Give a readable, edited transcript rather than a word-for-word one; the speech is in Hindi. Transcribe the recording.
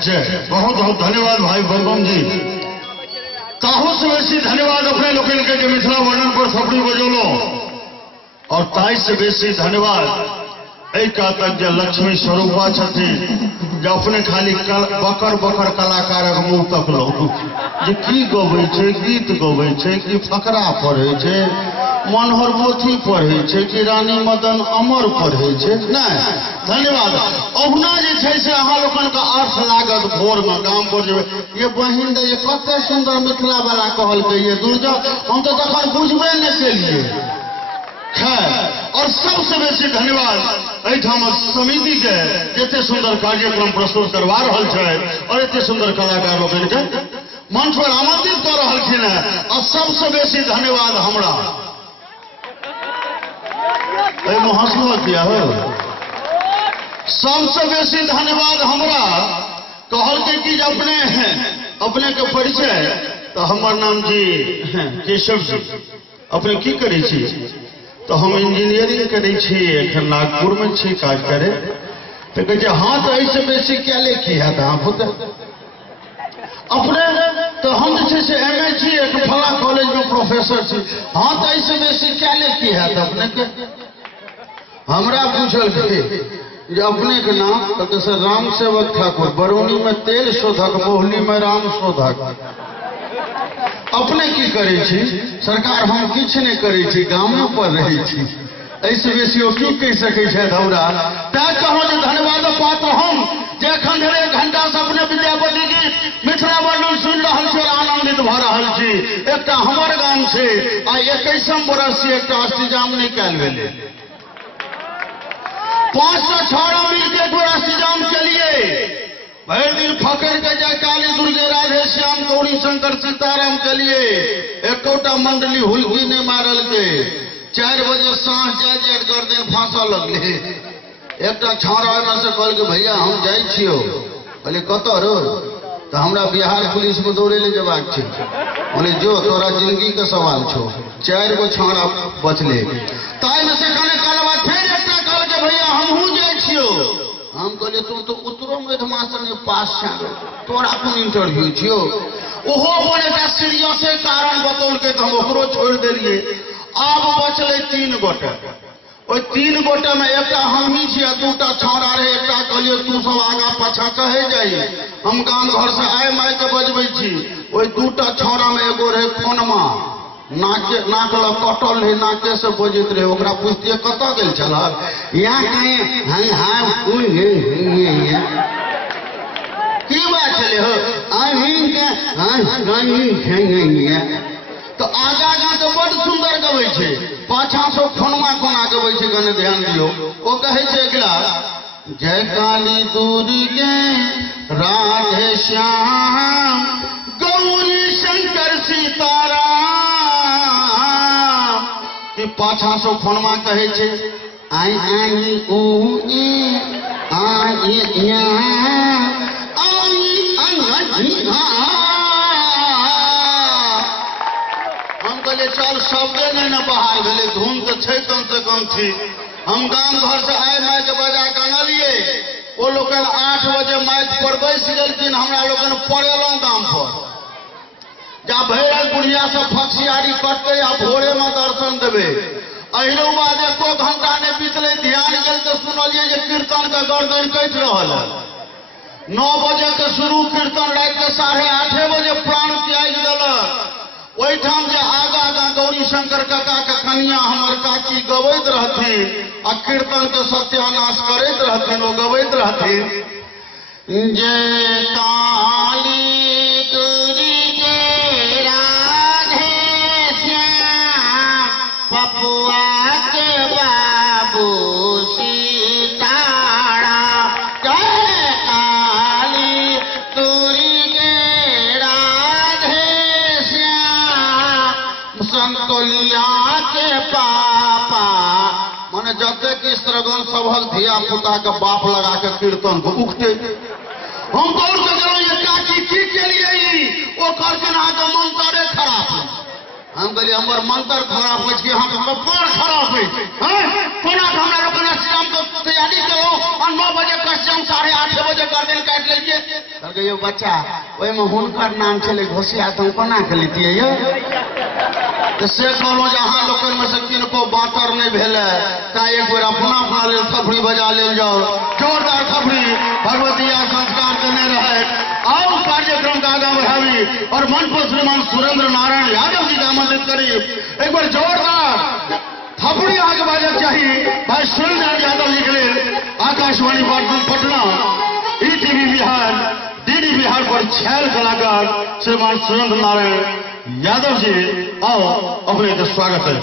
जय। बहुत बहुत धन्यवाद भाई बलराम जी। ताहू से बेसी धन्यवाद अपने लोग के मिथिला वर्णन पर सपड़ी बजौलो और ताई से बेसी धन्यवाद एका तक जे लक्ष्मी स्वरूपा छथिन जे अपने खाली बकर बकर कलाकारक मुंह तकलो जे की गबै छै, गीत गबै छै कि फकरा पढ़ै छै, मनोहर पोथी पढ़ै छै कि रानी मदन अमर पढ़ै छै। नहीं धन्यवाद। अहुना जे छै से अहाँ लोगन के अर्थ लागत भोर में गाम पर जेबै ये बहिन ये कते सुंदर मिथिला वाला कहलकै ये दुर्जा हम तो तखन बुझबे नहीं केलिए। खैर और सबसे बेसी धन्यवाद एठाम समिति के एते सुंदर कार्यक्रम प्रस्तुत करवा रहल छै और एते सुंदर कलाकार लोगन के मंच पर आमंत्रित कर रहलखिन है। और सबसे बेसी धन्यवाद हमरा हंसलो दिया हो। सबसे बेसी धन्यवाद हमरा कहलकै कि अपने के परिचय तो हमर नाम जी केशव जी। अपने की करै छी? तो हम इंजीनियरिंग करै छी, एखन नागपुर में छी काज करे। तो कहै छै हाँ तो ऐसे बेसी क्या लेखी है तो आप अपने तो हम जे से एमए छी एक फला कॉलेज में प्रोफेसर छी। हाँ तो ऐसे बेसी क्या लेखी है तो अपने के हमरा पूछल जे अपने के नाम तो सर राम सेवक ठाकुर, बरौनी में तेल शोधक, मोहली में राम शोधक। अपने की करे छी? सरकार हम किछ नहीं करे छी, गामे पर रहे छी। ऐसे बेसी ओ की कह सके छै हमरा? तैं कहूँ जे धन्यवाद पात्र हम जे एखन धरि 1 घंटा से अपने विद्यापति की मिथिला वर्णन सुनि रहल छी और आनंदित भ रहल छी। एकटा हमर गाम छै आ 21 बरस से एकटा अष्टजाम नहीं कैल भेलै। 5-6 मिलकर एक अष्टजाम के लिए भर दिन फकर के जय काली दुर्गे राधे श्याम गौरी शंकर सीताराम के लिए एकोटा मंडली हुलकी नहीं मारल के। 4 बजे सांझ जय कर दिन फांसा लगले। एक छौड़ा में से कहल के भैया हम जाए छियो। बोले कत रो? तो हमरा बिहार पुलिस में दौड़े ले जबाक छै। बोले जो तोरा जिंदगी के सवाल छो। 4 गो छौड़ा बचले। ताई में से कने कल बाद फिर एक कहल के भैया हमहू जाए छियो। हम कहलिए तुम तो उत्तरो मेधमासन में पास छा, तोरा कौन इंटरव्यू छियो? ओहो बोले सीरियस कारण बतौल के हम ओकरो छोड़ देलिए। अब बचले 3 गोटे। ओई 3 गोटे में एकटा हम ही छियै, 2टा छौड़ा रहे। एकटा कहलिए तू सब आगा पाछा कहे जाई, हम गांव घर से आए माय के बजबै छी। ओई 2टा छौड़ा में एगो रहे फोनमा नाक लग कटल रहे, नाके से बजैत रहे। ओकरा पूछतिए कत गेल छल? यहाँ कहीं की बात चले हो तो आगा तो बड़ सुंदर गबै छै, पाछा से फोनमा कोना गबै छै कने ध्यान दियो। ओ कहै छै अगला जय काली दुर्गे राधे श्याम गौरी शंकर सीताराम। कि पाछा से फोनमा कहे छे आई आई ऊ ई आई या हम कहलिए चल शब्दे नहीं न बहार भेले, धुन तो छै कम से कम थी। हम गांव घर से आए माइक बजा के अनलिए। वो लोग 8 बजे माइक पर बैस गेलखिन, हमरा लोग पड़ेलों गांव पर जा भैरल बुढ़िया से फक्सियारी कटके या भोरे में दर्शन देवे। अहिनो बाद 1 घंटा ने बीतले, ध्यान गल तो सुनलिए जे कीर्तन का गर्दन कट रहल है। 9 बजे के शुरू कीर्तन, रात के 8:30 बजे प्राण त्याग दिलक। ओहिठाम जे आगा गौरी शंकर काका के कनिया हमर काकी गबैत रहथिन आ कीर्तन के सत्यानाश करैत रहथिन। ओ गबैत रहथिन जय काली दुर्गे राधे श्याम पपुआ के बाबू सीताराम। जय काली दुर्गे राधे श्याम संतोलिया के पापा। माने जते कि स्त्रगन सबहक धिया पुता के बाप लगा के कीर्तन को उठते। हम दौड़ के गए ये काकी की के लिए ओ करके ना तो मंत्र खराब है। हम कहलिए हमर मंत्र खराब है कि हम पर खराब है हैं कोना हमरा लोग ने शाम को तैयारी करो और 9 बजे कस्टम 8:30 बजे गर्दन काट लीजिए। कहलिए बच्चा ओहि में हुनकर नाम चले घोषिया तो हम कोना के लेतिए यो तो से कहलो जे अहाँ लोकन में से किनको बातर नहीं भेले ता एक बेर अपना अपना लेल थपड़ी बजा लेल जाओ जोरदार थपड़ी भगवती आ संस्कार देने रहे। आओ कार्यक्रम का आगे बढ़ावी और मंच पर श्रीमान सुरेंद्र नारायण यादव जी का आमंत्रित करी। एक बार जोरदार थपड़ी आगे बाजक चाहिए भाई सुरेंद्र यादव जी के लिए। आकाशवाणी पटना, ईटीवी बिहार, डीडी बिहार पर छैल कलाकार श्रीमान सुरेंद्र नारायण यादव जी आओ अपने स्वागत है।